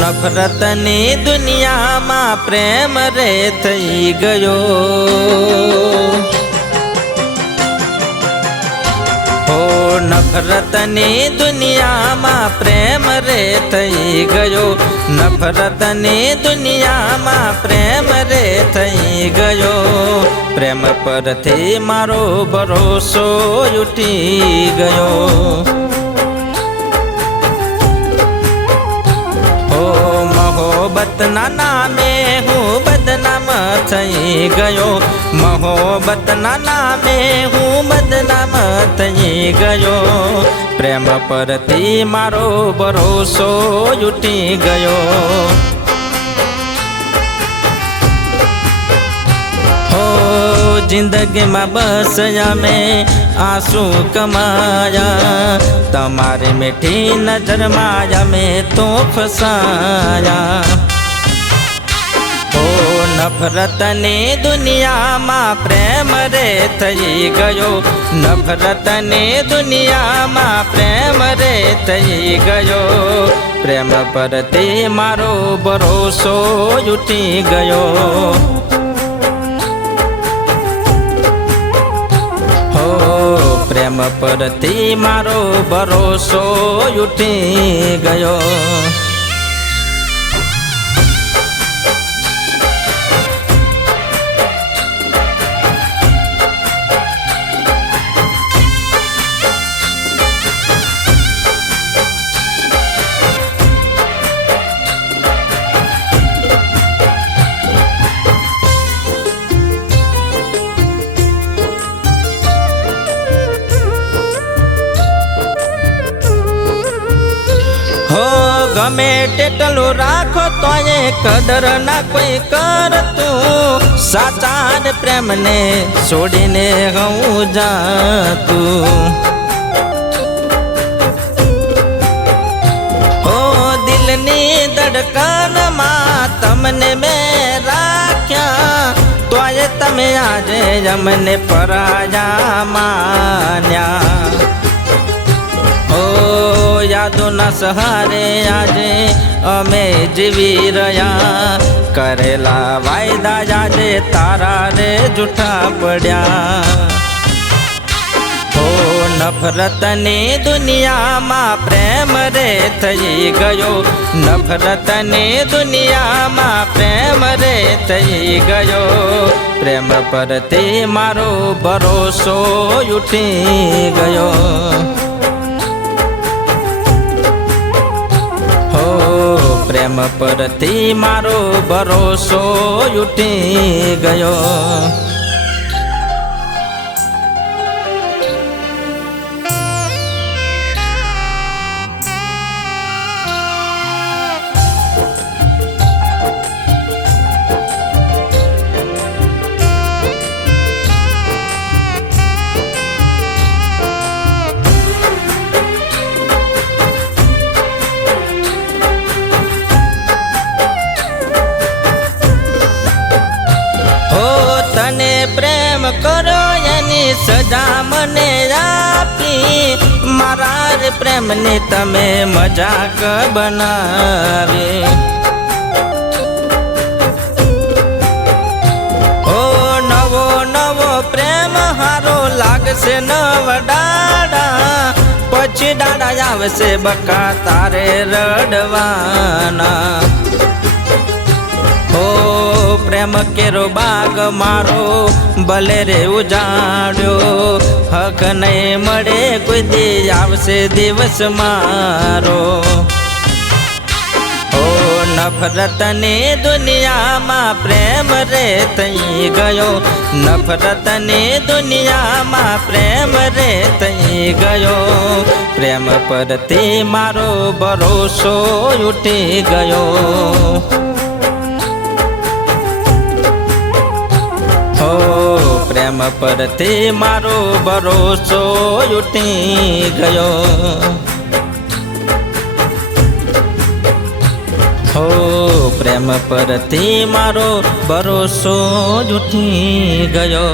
નફરતની દુનિયામાં પ્રેમ રે થઈ ગયો, હો નફરતની દુનિયામાં પ્રેમ રે થઈ ગયો, નફરતની દુનિયામાં પ્રેમ રે થઈ ગયો, પ્રેમ પરથી મારો ભરોસો ઉઠી ગયો, મોહબ્બતના નામે હું બદનામ થઈ ગયો, મોહબ્બતના નામે હું બદનામ થઈ ગયો, પ્રેમ પરથી મારો ભરોસો ઉઠી ગયો, હો જિંદગીમાં બસ અમે આંસુ કમાયા, તમારી મીઠી નજરમાં અમે તો ફસાયા, ઓ નફરતની દુનિયામાં પ્રેમ રે થઈ ગયો, નફરતની દુનિયામાં પ્રેમ રે થઈ ગયો, પ્રેમ પરથી મારો ભરોસો ઉઠી ગયો, પ્રેમ પરથી મારો ભરોસો ઉઠી ગયો, ગમે તેટલું રાખો તો એ કદર ના કોઈ કરતું, સાચા પ્રેમને છોડીને હું જાતું, હો દિલની ધડકનમાં તમને મેં રાખ્યા, તો એ તમે આજે અમને પરાયા માન્યા, યાદોના સહારે આજે અમે જીવી રહ્યા, કરેલા વાયદા આજે તારા રે જૂઠા પડ્યા, હો નફરતની દુનિયામાં પ્રેમ રે થઈ ગયો, નફરતની દુનિયામાં પ્રેમ રે થઈ ગયો, પ્રેમ પરથી મારો ભરોસો ઉઠી ગયો, પ્રેમ પરથી મારો ભરોસો ઉઠી ગયો, પ્રેમ કરો એની સજા મને આપી, મારા પ્રેમની તમે મજાક બનાવી, ઓ નવો નવો પ્રેમ હારો લાગશે નવડાડા, પછી દાડા આવશે બકા તારે રડવાના, પ્રેમ કેરો બાગ મારો ભલે રે ઉજાડ્યો, હક નહીં મળે કોઈ દી આવશે દિવસ મારો, ઓ નફરતની દુનિયામાં પ્રેમ રે થઈ ગયો, નફરતની દુનિયામાં પ્રેમ રે થઈ ગયો, પ્રેમ પરથી મારો ભરોસો ઉઠી ગયો. હો પ્રેમ પરથી મારો ભરોસો ઉઠી ગયો. હો પ્રેમ પરથી મારો ભરોસો ઉઠી ગયો.